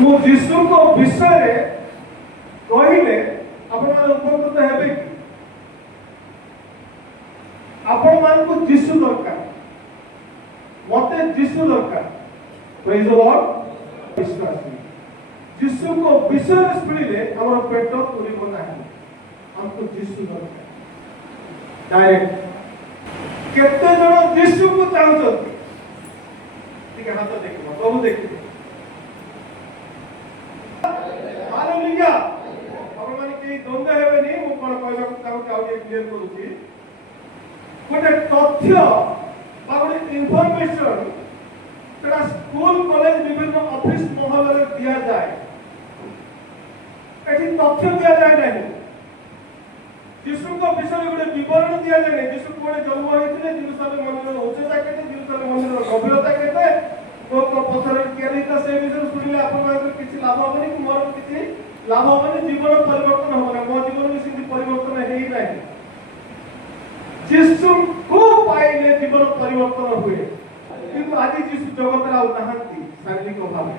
ମୁଁ ଯୀଶୁଙ୍କ ବିଷୟରେ କହିଲେ ଆପଣମାନେ ଉପକୃତ ହେବେ କି? ଆପଣମାନଙ୍କୁ ଯୀଶୁ ଦରକାର, ମତେ ଯୀଶୁ ଦରକାର। ପ୍ରେଜ୍ ଦ ଲର୍ଡ। ବିଶ୍ୱାସୀ ଯୀଶୁଙ୍କ ବିଷୟରେ ଶୁଣିଲେ ଆମର ପେଟ ପୁରିବ ନାହିଁ। ଆମକୁ ଯୀଶୁ ଦରକାର ଡାଇରେକ୍ଟ। କେତେ ଜଣ ଯୀଶୁକୁ ଚାହୁଁଛନ୍ତି? ଟିକେ ହାତ ଦେଖିବ, ପ୍ରଭୁ ଦେଖିବେ। ହାଲେଲୁୟା। ଆପଣମାନେ କେହି ଦ୍ୱନ୍ଦ୍ୱ ହେବେନି। ମୁଁ କଣ କହିବାକୁ ଚାହୁଁଛି ଆଉ ଟିକେ କ୍ଲିୟର କରୁଛି। ଗୋଟେ ତଥ୍ୟ ବା ଗୋଟେ ଇନଫର୍ମେସନ ସେଟା ସ୍କୁଲ କଲେଜ ବିଭିନ୍ନ ଅଫିସ ମହଲରେ ଦିଆଯାଏ। ଏଠି ତଥ୍ୟ ଦିଆଯାଏ ନାହିଁ। ଯୀଶୁଙ୍କ ବିଷୟରେ ଗୋଟେ ବିବରଣୀ ଦିଆଯାଏ ନାହିଁ। ଯୀଶୁ କୁଆଡ଼େ ଜନ୍ମ ହୋଇଥିଲେ, ଯେରୁସାଲେମ ମନ୍ଦିରର ଉଚ୍ଚତା କେତେ, ଯେରୁସାଲେମ ମନ୍ଦିରର ଗଭୀରତା କେତେ, କୋଉ ପଥରରେ ତିଆରି ହେଇଥିଲା, ସେ ବିଷୟରେ ଶୁଣିଲେ ଆପଣଙ୍କର କିଛି ଲାଭ ହବନି କି ମୋର କିଛି ଲାଭ ହବନି। ଜୀବନ ପରିବର୍ତ୍ତନ ହବ ନା। ମୋ ଜୀବନ ବି ସେମିତି ପରିବର୍ତ୍ତନ ହେଇନାହିଁ। ଯୀଶୁଙ୍କୁ ପାଇଲେ ଜୀବନ ପରିବର୍ତ୍ତନ ହୁଏ। କିନ୍ତୁ ଆଜି ଯୀଶୁ ଜଗତରେ ଆଉ ନାହାନ୍ତି ଶାରୀରିକ ଭାବେ।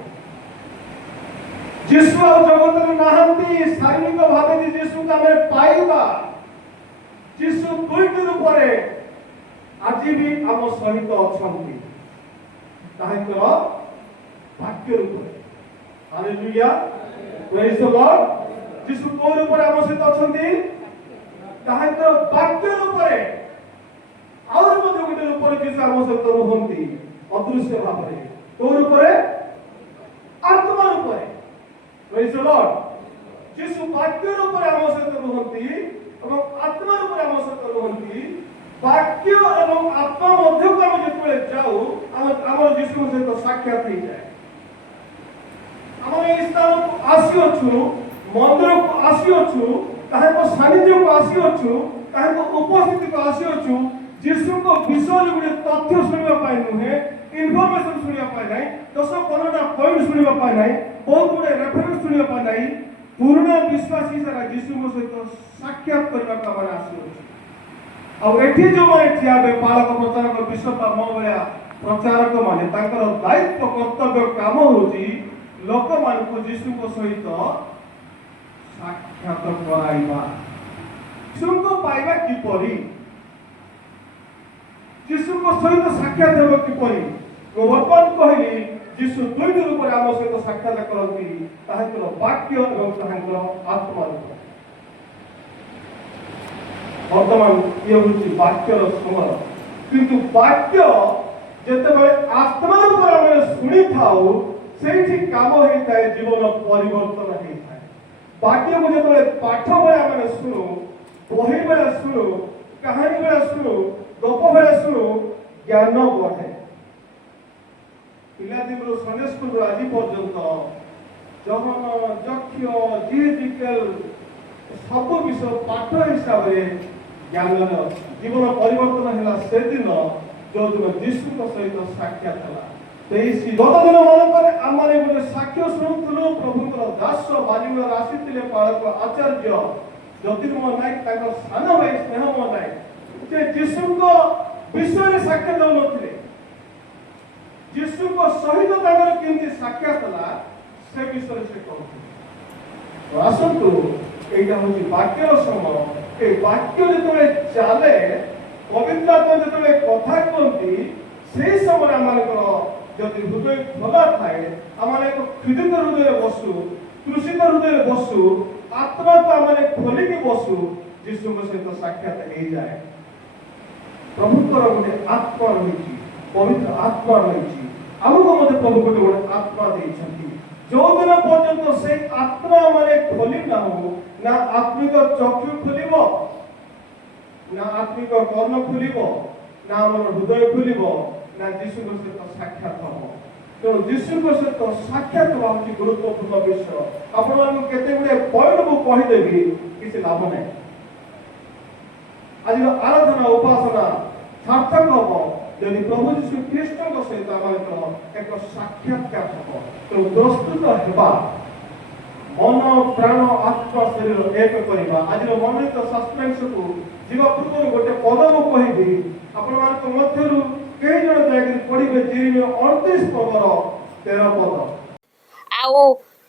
ଯୀଶୁ ଆଉ ଜଗତରେ ନାହାନ୍ତି ଶାରୀରିକ ଭାବେ। ଯୀଶୁଙ୍କୁ ଆମେ ପାଇବା। ଯୀଶୁ ଦୁଇଟି ରୂପରେ ଆଜି ବି ଆମ ସହିତ ଅଛନ୍ତି। ତାହାଙ୍କର ବାକ୍ୟ ରୂପରେ। ହାଲେଲୁୟା। ପ୍ରେଜ୍ ଦ ଲର୍ଡ। ଯୀଶୁ କୋଉ ରୂପରେ ଆମ ସହିତ ଅଛନ୍ତି? ତାହାଙ୍କର ବାକ୍ୟ ରୂପରେ। ଆହୁରି ମଧ୍ୟ ଗୋଟେ ରୂପରେ ଯୀଶୁ ଆମ ସହିତ ରୁହନ୍ତି ଅଦୃଶ୍ୟ ଭାବରେ। କୋଉ ରୂପରେ? ଆତ୍ମା ରୂପରେ। ପ୍ରେଜ୍ ଦ ଲର୍ଡ। ଯୀଶୁ ବାକ୍ୟ ରୂପରେ ଆମ ସହିତ ରୁହନ୍ତି ଏବଂ ଆତ୍ମା ରୂପରେ ଆମ ସହିତ ରୁହନ୍ତି। ବାକ୍ୟ ଏବଂ ଆତ୍ମା ମଧ୍ୟକୁ ଆମେ ଯେତେବେଳେ ଯାଉ ଆମର ଯୀଶୁଙ୍କ ସହିତ ସାକ୍ଷାତ ହେଇଯାଏ। ଆମର ଏହି ସ୍ଥାନକୁ ଆସିଅଛୁ, ମନ୍ଦିରକୁ ଆସିଅଛୁ, ତାହାଙ୍କ ସାନ୍ନିଧ୍ୟକୁ ଆସିଅଛୁ, ତାହାଙ୍କ ଉପସ୍ଥିତିକୁ ଆସିଅଛୁ ଯୀଶୁଙ୍କ ବିଷୟରେ ଗୋଟେ ତଥ୍ୟ ଶୁଣିବା ପାଇଁ ନୁହେଁ, ଇନଫର୍ମେସନ ଶୁଣିବା ପାଇଁ ନାହିଁ, 10-15ଟା ପଏଣ୍ଟ ଶୁଣିବା ପାଇଁ ନାହିଁ, ବହୁତ ଗୁଡେ ରେଫରେନ୍ସ ଶୁଣିବା ପାଇଁ ନାହିଁ। ପୁରୁଣା ବିଶ୍ୱାସୀ ସାରା ଯୀଶୁଙ୍କ ସହିତ ସାକ୍ଷାତ କରିବାକୁ ଆମେ ଆସିଅଛୁ। ଆଉ ଏଠି ଯୋଉମାନେ ଠିଆ ହେବେ, ପାଳକ, ପ୍ରଚାରକ, ବିଶପ, ମୋ ଭଳିଆ ପ୍ରଚାରକ ମାନେ, ତାଙ୍କର ଦାୟିତ୍ୱ, କର୍ତ୍ତବ୍ୟ, କାମ ହଉଛି ଲୋକମାନଙ୍କୁ ଯୀଶୁଙ୍କ ସହିତ ସାକ୍ଷାତ କରାଇବା। ଯୀଶୁଙ୍କୁ ପାଇବା କିପରି? ଯୀଶୁଙ୍କ ସହିତ ସାକ୍ଷାତ ହେବ କିପରି? ମୁଁ ବର୍ତ୍ତମାନ କହିଲି ଯୀଶୁ ଦୁଇଟି ରୂପରେ ଆମ ସହିତ ସାକ୍ଷାତ କରନ୍ତି, ତାହାଙ୍କର ବାକ୍ୟ ଏବଂ ତାହାଙ୍କର ଆତ୍ମା ରୂପରେ। ବର୍ତ୍ତମାନ ଇଏ ହେଉଛି ବାକ୍ୟର ସମୟ। କିନ୍ତୁ ବାକ୍ୟ ଯେତେବେଳେ ଆତ୍ମା ରୂପରେ ଆମେ ଶୁଣିଥାଉ, ସେଇଠି କାମ ହେଇଥାଏ, ଜୀବନ ପରିବର୍ତ୍ତନ ହେଇଥାଏ। ବାକ୍ୟକୁ ଯେତେବେଳେ ପାଠ ବେଳେ ଆମେ ଶୁଣୁ, ବହି ବେଳେ ଶୁଣୁ, କାହାଣୀ ବେଳେ ଶୁଣୁ, ଗପ ବେଳେ ଶୁଣୁ, ଜ୍ଞାନ ବଢେ। ପିଲାଦିନରୁ ସଣ୍ଡେ ସ୍କୁଲରୁ ଆଜି ପର୍ଯ୍ୟନ୍ତ ଜଗନ, ଯକ୍ଷ, ଜିଓଜିକାଲ ସବୁ ବିଷୟ ପାଠ ହିସାବରେ ଜ୍ଞାନରେ ଅଛି। ଜୀବନ ପରିବର୍ତ୍ତନ ହେଲା ସେଦିନ ଯୋଉଦିନ ଯୀଶୁଙ୍କ ସହିତ ସାକ୍ଷାତ ହେଲା। ଗତ ଦିନ ମାନଙ୍କରେ ଆମେ ଗୋଟେ ସାକ୍ଷ୍ୟ ଶୁଣୁଥିଲୁ। ପ୍ରଭୁଙ୍କର ଦାସ ବାଲିଗୁଡ଼ାରୁ ଆସିଥିଲେ ପାଳକ ଆଚାର୍ଯ୍ୟ ଜ୍ୟୋତିର୍ମୟ ନାୟକ, ତାଙ୍କ ସାନ ଭାଇ ସ୍ନେହମୟ ନାୟକ, ସେ ଯୀଶୁଙ୍କ ବିଷୟରେ ସାକ୍ଷ୍ୟ ଦେଉନଥିଲେ। ଯୀଶୁଙ୍କ ସହିତ ତାଙ୍କର କେମିତି ସାକ୍ଷାତ ହେଲା ସେ ବିଷୟରେ ସେ କହୁଥିଲେ। ଆସନ୍ତୁ, ଏଇଟା ହଉଛି ବାକ୍ୟର ସମୟ। ଏ ବାକ୍ୟ ଯେତେବେଳେ ଚାଲେ, ପବିତ୍ର ଆତ୍ମା ଯେତେବେଳେ କଥା କୁହନ୍ତି, ସେଇ ସମୟରେ ଆମମାନଙ୍କର ଯଦି ହୃଦୟ ଖୋଲା ଥାଏ, ଆମେ ଏକ କ୍ଷୁଧିତ ହୃଦୟରେ ବସୁ, ତୃଷିତ ହୃଦୟରେ ବସୁ, ଆତ୍ମାକୁ ଆମେ ଖୋଲିକି ବସୁ, ଯୀଶୁଙ୍କ ସହିତ ସାକ୍ଷାତ ହେଇଯାଏ। ପ୍ରଭୁଙ୍କର ଗୋଟେ ଆତ୍ମା ରହିଛି, ପବିତ୍ର ଆତ୍ମା ରହିଛି। ଆମକୁ ମଧ୍ୟ ପ୍ରଭୁ ଗୋଟେ ଆତ୍ମା ଦେଇଛନ୍ତି। ଯୋଉଦିନ ପର୍ଯ୍ୟନ୍ତ ସେଇ ଆତ୍ମା ମାନେ ଖୋଲି ନାହୁଁ, ନା ଆତ୍ମିକ ଚକ୍ଷୁ ଖୋଲିବ, ନା ଆତ୍ମିକ କର୍ଣ୍ଣ ଖୋଲିବ, ନା ଆମର ହୃଦୟ ଖୋଲିବ, ନା ଯୀଶୁଙ୍କ ସହିତ ସାକ୍ଷାତ ହବ। ତେଣୁ ଯୀଶୁଙ୍କ ସହିତ ସାକ୍ଷାତ ହେବା ହେଉଛି ଗୁରୁତ୍ୱପୂର୍ଣ୍ଣ ବିଷୟ। ଆପଣମାନଙ୍କୁ କେତେ ଗୁଡେ ପଏଣ୍ଟ ମୁଁ କହିଦେବି, କିଛି ଲାଭ ନାହିଁ। ଆଜିର ଆରାଧନା ଉପାସନା ସାର୍ଥକ ହବ ଯଦି ପ୍ରଭୁ ଯୀଶୁ ଖ୍ରୀଷ୍ଟଙ୍କ ସହିତ ଆମଙ୍କର ଏକ ସାକ୍ଷାତକାର ହବ। ତେଣୁ ପ୍ରସ୍ତୁତ ହେବା, ମନ, ପ୍ରାଣ, ଆତ୍ମା, ଶରୀର ଏକ କରିବା। ଆଜିର ମନୋନୀତ ସସ୍ପେନ୍ସକୁ ଯିବା ପୂର୍ବରୁ ଗୋଟେ ପଦ ମୁଁ କହିବି। ଆପଣମାନଙ୍କ ମଧ୍ୟରୁ କେହି ଜଣ ଯାଇକରି ପଢିବେ, 38 ପର୍ବର 13 ପଦ। ଆଉ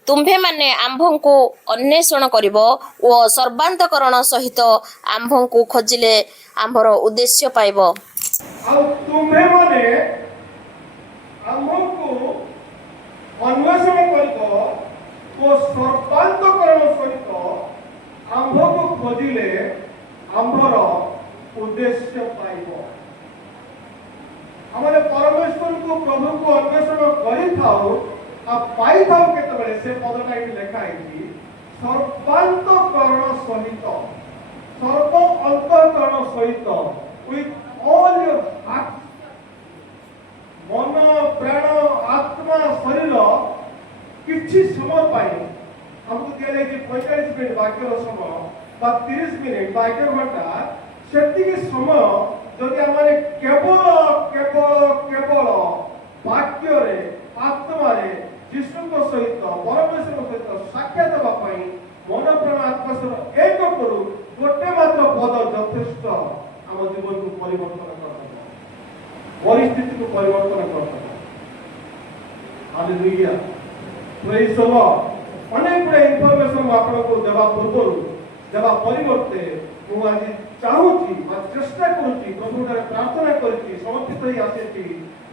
ତୁମ୍ଭେମାନେ ଆମ୍ଭଙ୍କୁ ଅନ୍ୱେଷଣ କରିବ ଓ ସର୍ବାନ୍ତକରଣ ସହିତ ଆମ୍ଭଙ୍କୁ ଖୋଜିଲେ ଆମ୍ଭର ଉଦ୍ଦେଶ୍ୟ ପାଇବ। ଆଉ ତୁମ୍ଭେମାନେ ଆମ୍ଭକୁ ଅନ୍ୱେଷଣ କରିବ ଓ ସର୍ବାନ୍ତକରଣ ସହିତ ଆମ୍ଭକୁ ଖୋଜିଲେ ଆମ୍ଭର ଉଦ୍ଦେଶ୍ୟ ପାଇବ। ଆମେ ପରମେଶ୍ୱରଙ୍କୁ ପ୍ରଭୁକୁ ଅନ୍ୱେଷଣ କରିଥାଉ ଆଉ ପାଇଥାଉ କେତେବେଳେ ସେ ପଦଟା ଏଠି ଲେଖା ହେଇଛି ସର୍ବାନ୍ତକରଣ ସହିତ, ସର୍ବ ଅନ୍ତଃକରଣ ସହିତ, with all your heart, ମନ ପ୍ରାଣ ଆତ୍ମା ଶରୀର କିଛି ସମୟ ପାଇଁ ଆମକୁ ଦିଆଯାଇଛି 45 ମିନିଟ୍ ବାକ୍ୟର ସମୟ ବା 30 ମିନିଟ୍ ବା 1 ଘଣ୍ଟା। ସେତିକି ସମୟ ଯଦି ଆମେ କେବଳ କେବଳ କେବଳ ବାକ୍ୟରେ ଆତ୍ମାରେ ଯୀଶୁଙ୍କ ସହିତ ପରମେଶ୍ୱରଙ୍କ ସହିତ ସାକ୍ଷାତ ହେବା ପାଇଁ ମନ ପ୍ରାଣ ଆତ୍ମା ସହିତ ଏକ କରୁ, ଗୋଟେ ମାତ୍ର ପଦ ଯଥେଷ୍ଟ ଆମ ଜୀବନକୁ ପରିବର୍ତ୍ତନ କରିଦେବ, ପରିସ୍ଥିତିକୁ ପରିବର୍ତ୍ତନ କରିଦେବ। ହାଲେଲୁୟା, ପ୍ରେଜ୍ ଦ ଲର୍ଡ। ଅନେକ ଗୁଡ଼ିଏ ଇନଫର୍ମେସନ ମୁଁ ଆପଣଙ୍କୁ ଦେବା ପୂର୍ବରୁ ଦେବା ପରିବର୍ତ୍ତେ ମୁଁ ଆଜି ଚାହୁଁଛି ବା ଚେଷ୍ଟା କରୁଛି, ପ୍ରଭୁଠାରେ ପ୍ରାର୍ଥନା କରିଛି, ସମର୍ପିତ ହୋଇ ଆସିଛି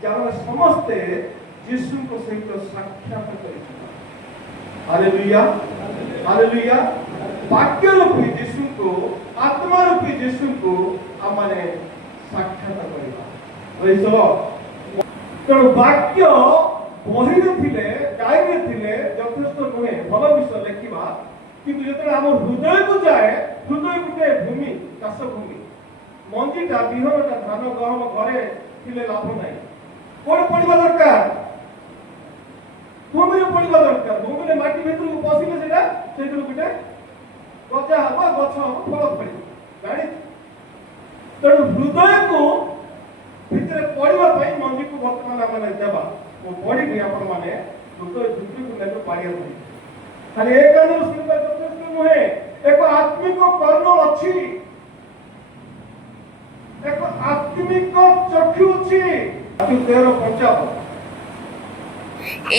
ଯେ ଆମେ ସମସ୍ତେ ଯୀଶୁଙ୍କ ସହିତ ସାକ୍ଷାତ କରିଯିବା। Hallelujah, hallelujah. ବାକ୍ୟ ରୂପୀ ଯୀଶୁଙ୍କୁ, ଆତ୍ମା ରୂପୀ ଯୀଶୁଙ୍କୁ ଆମେ ସାକ୍ଷାତ କରିବା। ପ୍ରେଜ୍ ଦ ଲର୍ଡ। ତେଣୁ ବାକ୍ୟ ବହିରେ ଥିଲେ, ଡାଏରୀରେ ଥିଲେ ଯଥେଷ୍ଟ ନୁହେଁ, ଭଲ ବିଷୟ ଲେଖିବା, କିନ୍ତୁ ଯେତେବେଳେ ଆମ ହୃଦୟକୁ ଯାଏ, ହୃଦୟ ଗୋଟେ ଭୂମି, ଚାଷ ଭୂମି, ମଞ୍ଜିଟା ବିହନଟା ଧାନ ଗହମ ଘରେ ଥିଲେ ଲାଭ ନାହିଁ, କୋଉଠି ପଡିବା ଦରକାର? ଭୂମିରେ ପଡିବା ଦରକାର। ଭୂମିରେ ମାଟି ଭିତରକୁ ପଶିଲେ ସେଟା ସେଇଥିରୁ ଗୋଟେ ଗଜା ହବ, ଗଛ ହବ, ଫଳ ଫଳିବ, ଜାଣିଛ? ତେଣୁ ହୃଦୟକୁ ଭିତରେ ପଡିବା ପାଇଁ ମଞ୍ଜିକୁ ବର୍ତ୍ତମାନ ଆମେ ଦେବା। ମୁଁ ପଢିବି ଆପଣ ମାନେ ହୃଦୟ ଭିତରକୁ ନେବେ ପାଣିଆ ପାଇଁ। ଖାଲି ଏକାଦଶ ଶୁଣିବା ଯଥେଷ୍ଟ ନୁହେଁ, ଏକ ଆତ୍ମିକ କର୍ମ ଅଛି, ଏକ ଆତ୍ମିକ ଚକ୍ଷୁ ଅଛି। 13:55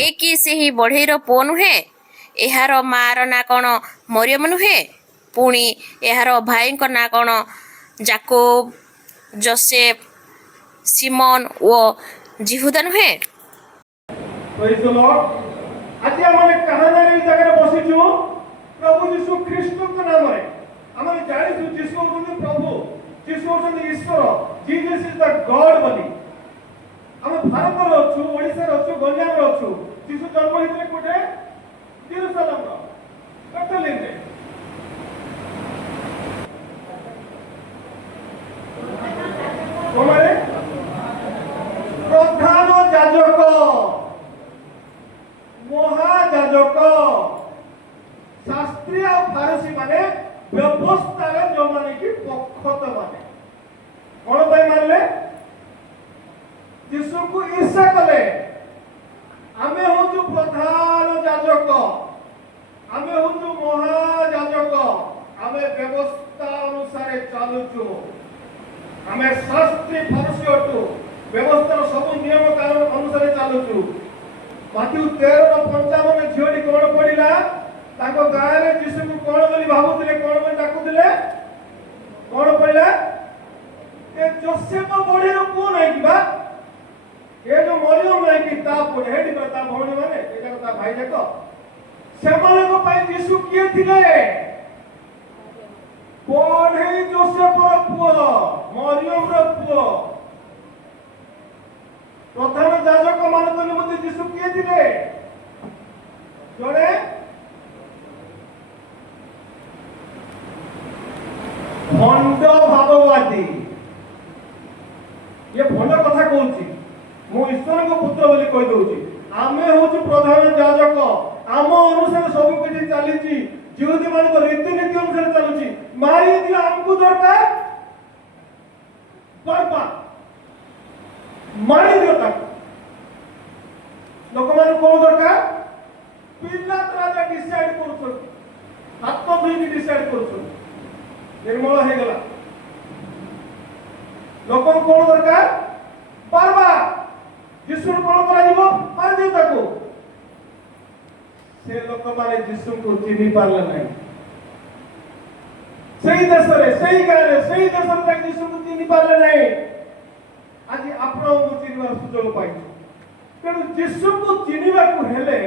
ଏ କି ସେହି ବଢ଼େଇର ପୁଅ ନୁହେଁ? ଏହାର ମାଆର ନାଁ କ'ଣ ମରିୟମ ନୁହେଁ? ପୁଣି ଏହାର ଭାଇଙ୍କ ନାଁ କ'ଣ ଯାକୋବ, ଯୋସେଫ, ସିମୋନ ଓ ଯିହୁଦା ନୁହେଁ? ପ୍ରେଜ୍ ଦ ଲର୍ଡ। ଆଜି ଆମେ କାହାନାରେ ଏଇ ଜାଗାରେ ବସିଛୁ ପ୍ରଭୁ ଯୀଶୁ ଖ୍ରୀଷ୍ଟଙ୍କ ନାମରେ। ଆମେ ଜାଣିଛୁ ଯୀଶୁ ହେଉଛନ୍ତି ପ୍ରଭୁ, ଯୀଶୁ ହେଉଛନ୍ତି ଈଶ୍ୱର, ଜିସସ୍ ଇଜ ଦ ଗଡ୍ ବୋଲି। ଆମେ ଭାରତରେ ଅଛୁ, ଓଡ଼ିଶାରେ ଅଛୁ, ଗଞ୍ଜାମରେ ଅଛୁ। ଯୀଶୁ ଜନ୍ମ ହେଇଥିଲେ କୋଉଠି? ଜେରୁସାଲେମର ବେଥଲେହେମରେ। କୋଉମାନେ? ପ୍ରଧାନ ଯାଜକ, ମହାଯାଜକ, ଶାସ୍ତ୍ରୀ ଆଉ ଫାରିସୀ ମାନେ ବ୍ୟବସ୍ଥାରେ ଯୋଉମାନେ କି ପକ୍ଷତ ମାନେ କଣ ପାଇଁ ମାନିଲେ? ଯୀଶୁଙ୍କୁ ଈର୍ଷା କଲେ। ଆମେ ହଉଛୁ ପ୍ରଧାନ ଯାଜକ, ଆମେ ହଉଛୁ ମହାଯାଜକ, ଆମେ ବ୍ୟବସ୍ଥା ଅନୁସାରେ ଚାଲୁଛୁ, ଆମେ ଶାସ୍ତ୍ରୀ ଫାରିସୀ ଅଟୁ, ବ୍ୟବସ୍ଥାର ସବୁ ନିୟମ କାନୁନ ଅନୁସାରେ ଚାଲୁଛୁ। ମାଥିଉ 13:55 ଝିଅଟି କଣ ପଡିଲା? ତାଙ୍କ ଗାଁରେ ଯୀଶୁଙ୍କୁ କଣ ବୋଲି ଭାବୁଥିଲେ, କଣ ବୋଲି ଡାକୁଥିଲେ? କଣ ପଡିଲା? ଏ ଯୋସେଫ ବଢେଇର ପୁଅ ନାହିଁ କି ବା? ଏ ଯୋଉ ମରିୟମ ନାହିଁ କି ତା ପୁଅ, ହେଠି ତା ଭଉଣୀ ମାନେ, ଏଇଟା ତା ଭାଇ ଯାକ, ସେମାନଙ୍କ ପାଇଁ ଯୀଶୁ କିଏ ଥିଲେ? ବଢେଇ ଯୋସେଫର ପୁଅ, ମରିୟମର ପୁଅ। ପ୍ରଧାନ ଯାଜକ ମାନଙ୍କ ନିମନ୍ତେ ଯୀଶୁ କିଏ ଥିଲେ? ଜଣେ ଭଣ୍ଡ ଭାବବାଦୀ। ଇଏ ଭଣ୍ଡ କଥା କହୁଛି, ମୁଁ ଈଶ୍ୱରଙ୍କ ପୁତ୍ର ବୋଲି କହିଦଉଛି। ଆମେ ହଉଛୁ ପ୍ରଧାନ ଯାଜକ, ଆମ ଅନୁସାରେ ସବୁ କିଛି ଚାଲିଛି, ଯିହୁଦୀ ମାନଙ୍କ ରୀତିନୀତି ଅନୁସାରେ ଚାଲୁଛି। ମାରି ଦିଅ, ଆମକୁ ଦରକାର ବରବାଦ, ମାରି ଦିଅ ତାକୁ। ଲୋକମାନଙ୍କୁ କଣ ଦରକାର? ପିଲାତ ରାଜା ଡିସାଇଡ୍ କରୁଛନ୍ତି, ହାତ ଧୋଇକି ଡିସାଇଡ୍ କରୁଛନ୍ତି। ନିର୍ମଳ ହେଇଗଲା। ଲୋକଙ୍କୁ କଣ ଦରକାର? ବରବାଦ। ଯୀଶୁକୁ କଣ କରାଯିବ? ମାରି ଦିଅ ତାକୁ। से लोक माने यीशु को चिन्हि पारले नहीं सही देशरे सही गारे सही देशरे तक यीशु को चिन्हि पारले नहीं आज आपन को चिन्हिबार सुयोग पाइछु तेणु यीशु को चिन्हिबा को हेले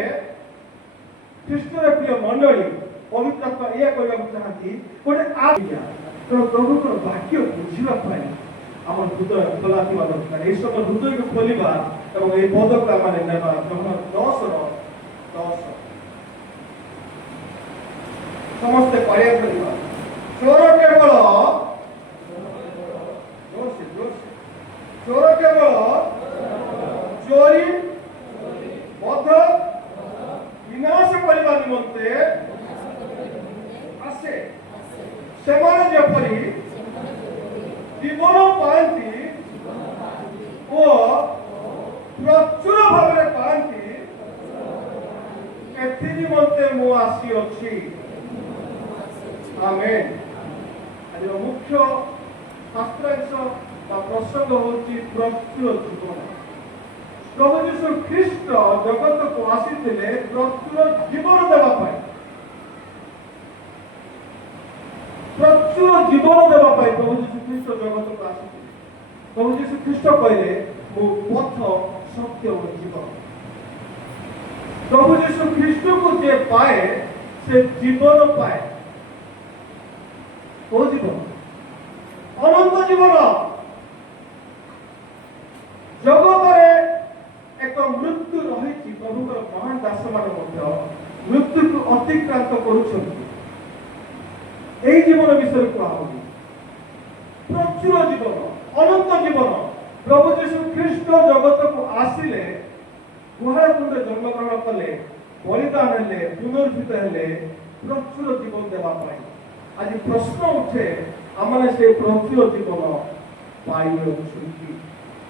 ख्रीष्टर प्रिय मंडली पवित्र आत्मा या कहबा चाहती गोटे आज्ञा तो प्रभु को वाक्य बुझिबा पाए আমার হৃদয় খোলা থিবা দরকার এই সব হৃদয়কে খোলিবা এবং এই পদকটা মানে নেবা যখন 10 ସମସ୍ତେ କରିବା କରିବା ଚୋର କେବଳ ଚୋର କେବଳ ଚୋରି ବଧ ବିନାଶ କରିବା ନିମନ୍ତେ ଆସେ ସେମାନେ ଯେପରି জীবন পাନ୍ତି ও প্রচুর ভাবে পাନ୍ତି এথি নিমন্তে মু আসি অছি আমেন আজ মুখ্য শাস্ত্রাংশ বা প্রসঙ্গ হচ্ছে প্রচুর জীবন প্রভু যীশু খ্রিস্ট জগতକୁ আসিଥିଲେ প্রচুর জীবন দেবা পাই প্রচুর জীবন দেবা পাই প্রভু যীশু খ্রিস্ট জগতକୁ আসিଥିଲେ প্রভু যীশু খ্রিস্ট কইলে মু পথ সত্য ও জীবন প্রভু যীশু খ্রিস্টକୁ যে পায় সে জীবন পায় ও জীবন অনন্ত জীবন জগতরে এক মৃত্যু রহিছি প্রভুর মহান দাসমান মধ্য মৃত্যুকে অতিক্রান্ত করুଛନ୍ତି এই জীবন বিষয়ে কুয়া হচ্ছে প্রচুর জীবন অনন্ত জীবন প্রভু যীশু খ্রিস্ট জগতକୁ আসিলে গুহার কুণ্ডে জন্মগ্রহণ কলে বলিদান হেলে পুনর্জিত হেলে প্রচুর জীবন দেওয়া পাই আজ প্রশ্ন উঠে আমরা সেই প্রচুর জীবন পাইছুকি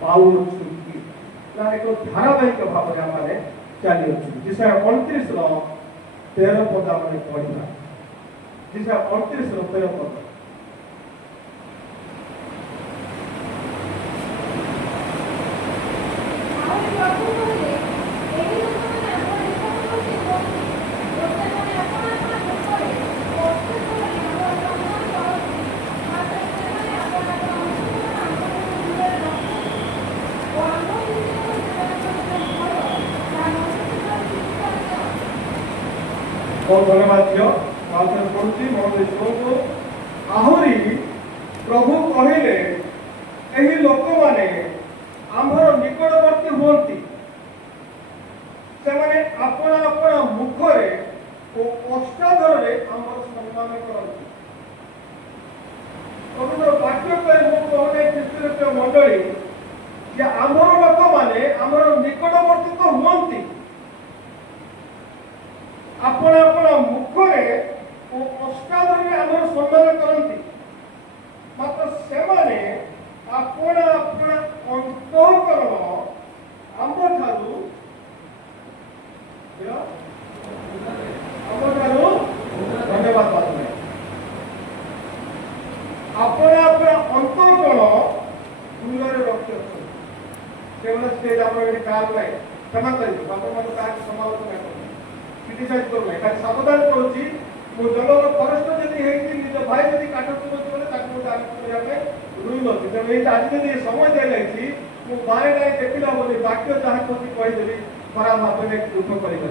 পাউছুকি না এক ধারাবাহিক ভাবে আমরা চালি অছু যেসা 29 র 13 পদ আমরা পড়িবা যেসা 29 র 13 পদ बहुत धन्यवाद झील आउथरे पढ़ुची मन शुणु आहरी प्रभु कहले एही लोक माने आम्भर निकटवर्ती हुअन्ति सेमाने अपना अपना मुखरे ओ अष्टाधरे आम्भर सम्मान करन्ति प्रभुर वाक्य कहि मो कहले ख्रीष्ट मंडली जे आम्भर लोक माने आम्भर निकटवर्ती तो हुअन्ति अपना अपना मुखरे ओ अष्टाधरे आमर सम्मान करन्ति मात्र सेमाने अपना अपना अंतःकरण आम्भ ठारू धन्यवाद बात अपना अपना अंतःकरण फूलरे रखी अछि केवल स्टेज आपण काल नाही क्षमा करियो बापा मत काल समालोचना करू क्रिटिसाइज करू नाही खाली सावधान करूची मो जंगल फॉरेस्ट जदी हेकी निज भाई जदी काट तुम बोले ताकू आलोचना करिया पे रुई नथि तेणु एटा आज जदी समय दे लाइछि मो बारे नाही देखिला बोली वाक्य जहा कथि कहि देबी खराब भाव में दुख करिबे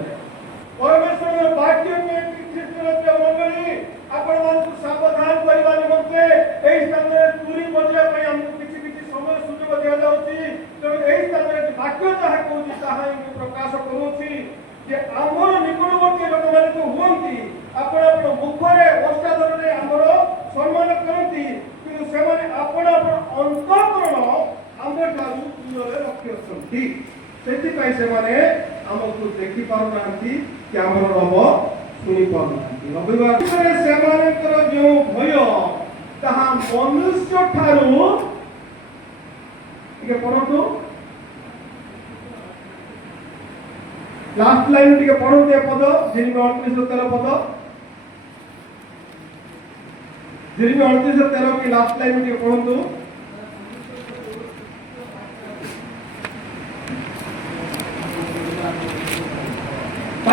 परमेश्वर वाक्य में ख्रीष्ट मंडली आपण मानकु सावधान करिबा निमंते एई स्थान रे चूरी बजिया पई हमकु किछि किछि समय सुयोग दिया जाउछि तेणु एई स्थान रे वाक्य जहा कहूछि ताहा मु प्रकाश करूछि जे आमर निकटवर्ती लोक माने तो हुअन्ति आपण आपण मुखरे अष्टाधरे आमर सम्मान करन्ति किंतु सेमाने आपण आपण अंतःकरण आमर ठारू दूरे रखि अछन्ति सेति पई सेमाने हमकु देखि पाउ नांति कि आमर रब सुनि पाउ नांति रविवार सेमाने कर जो भय ताहा मनुष्य ठारू के पढतो लास्ट लाइन टिके पढते पद जिनि 29 पद जिनि 29 की लास्ट लाइन टिके पढंतु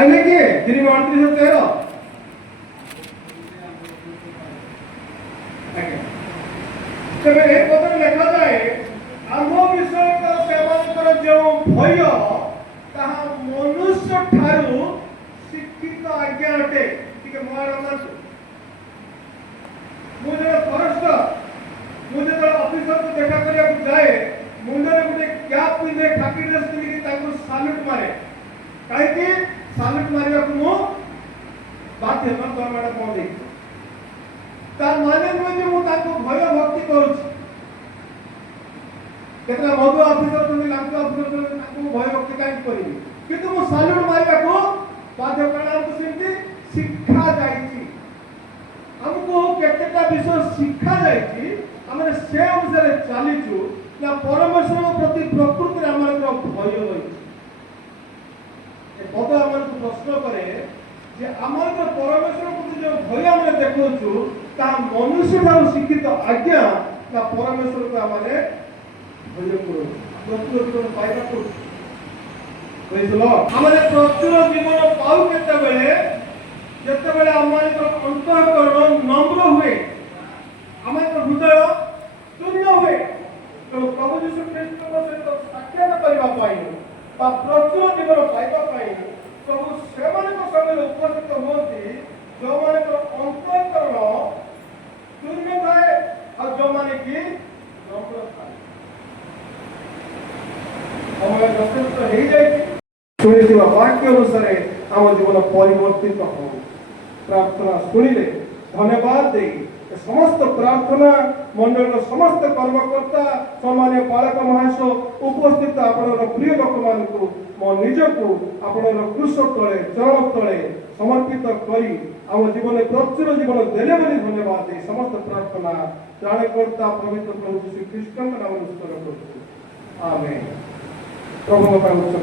ପାଇଲେ କିଏ? 3:38-13 ତେବେ ଏ ପଦରେ ଲେଖାଯାଏ ଆମ ବିଷୟକ ସେମାନଙ୍କର ଯେଉଁ ଭୟ ତାହା ମନୁଷ୍ୟ ଠାରୁ ଶିକ୍ଷିତ ଆଜ୍ଞା ଅଟେ। ଟିକେ ମହାରାଜ ମୁଁ ଜଣେ ଫରେଷ୍ଟର, ମୁଁ ଯେତେବେଳେ ଅଫିସରକୁ ଦେଖା କରିବାକୁ ଯାଏ ମୁଣ୍ଡରେ ଗୋଟେ କ୍ୟାପ୍ ପିନ୍ଧେ, ଖାକି ଡ୍ରେସ୍ ପିନ୍ଧିକି ତାଙ୍କୁ ସାଲ୍ୟୁଟ୍ ମାରେ। କାହିଁକି ସାଲ୍ୟୁଟ୍ ମାରିବାକୁ ମୁଁ ବାଧ୍ୟ, ଦରମାଟା କଣ ଦେଇଛି। ତାର ମାନେ ନୁହେଁ ଯେ ମୁଁ ତାଙ୍କୁ ଭୟ ଭକ୍ତି କରୁଛି। କେତେଟା ମଧୁ ଅଫିସର ଅଛନ୍ତି, ଲାଞ୍ଚ ଅଫିସର ଅଛନ୍ତି, ତାଙ୍କୁ ଭୟ ଭକ୍ତି କାହିଁକି କରିବି, କିନ୍ତୁ ମୁଁ ସାଲ୍ୟୁଟ୍ ମାରିବାକୁ ବାଧ୍ୟ। କାରଣ ଆମକୁ ସେମିତି ଶିକ୍ଷା ଯାଇଛି, ଆମକୁ କେତେଟା ବିଷୟ ଶିକ୍ଷା ଯାଇଛି, ଆମେ ସେ ଅନୁସାରେ ଚାଲିଛୁ ନା ପରମେଶ୍ୱରଙ୍କ ପ୍ରତି ପ୍ରକୃତିରେ ଆମର ଭୟ ରହିଛି। ଏ ପଦ ଆମକୁ ପ୍ରଶ୍ନ କରେ ଯେ ଆମର ପରମେଶ୍ୱର ପ୍ରତି ଯେଉଁ ଭୟ ଆମେ ଦେଖୁଛୁ ତାହା ମନୁଷ୍ୟ ଠାରୁ ଶିକ୍ଷିତ ଆଜ୍ଞା ନା ପରମେଶ୍ୱରକୁ ଆମେ ଭୟ କରୁଛୁ। ପ୍ରଚୁର ଜୀବନ ପାଇବାକୁ ଆମେ ପ୍ରଚୁର ଜୀବନ ପାଉ କେତେବେଳେ? ଯେତେବେଳେ ଆମର ଅନ୍ତଃକରଣ ନମ୍ର ହୁଏ, ଆମର ହୃଦୟ ଶୂନ୍ୟ ହୁଏ। ପ୍ରଭୁ ଯୀଶୁ ଖ୍ରୀଷ୍ଟଙ୍କ ସହିତ ସାକ୍ଷାତ କରିବା ପାଇଁ ବା ପ୍ରଚୁର ଜୀବନ ପାଇବା ପାଇଁ ପ୍ରଭୁ ସେମାନଙ୍କ ସମୟରେ ଉପସ୍ଥିତ ହୁଅନ୍ତି ଯେଉଁମାନଙ୍କର ଅନ୍ତଃକରଣ ଶୂନ୍ୟ ଥାଏ ଆଉ ଯେଉଁମାନେ କି ନମ୍ର ଥାଏ। ସମୟ ଯଥେଷ୍ଟ ହେଇଯାଇଛି। ଶୁଣିଥିବା ବାକ୍ୟ ଅନୁସାରେ ଆମ ଜୀବନ ପରିବର୍ତ୍ତିତ ହଉ। ପ୍ରାର୍ଥନା ଶୁଣିଲେ ଧନ୍ୟବାଦ ଦେଇ ସମସ୍ତ ପ୍ରାର୍ଥନା ମଣ୍ଡଳୀର ସମସ୍ତ କର୍ମକର୍ତ୍ତା, ସମ୍ମାନୀୟ ପାଳକ ମହାଶୟ, ଉପସ୍ଥିତ ଆପଣଙ୍କର ପ୍ରିୟ ଲୋକମାନଙ୍କୁ ମୋ ନିଜକୁ ଆପଣଙ୍କର କୃଷ ତଳେ ଚରଣ ତଳେ ସମର୍ପିତ କରି ଆମ ଜୀବନରେ ପ୍ରଚୁର ଜୀବନ ଦେଲେ ବୋଲି ଧନ୍ୟବାଦ ଦେଇ ସମସ୍ତ ପ୍ରାର୍ଥନା ତ୍ରାଣକର୍ତ୍ତା ପବିତ୍ର ପ୍ରଭୁ ଶ୍ରୀକୃଷ୍ଣଙ୍କ ନାମରେ ଉତ୍ସର୍ଗ କରୁଛୁ। ଆମେନ୍। ପ୍ରଭୁଙ୍କ ପାଇଁ ଉଚ୍ଚ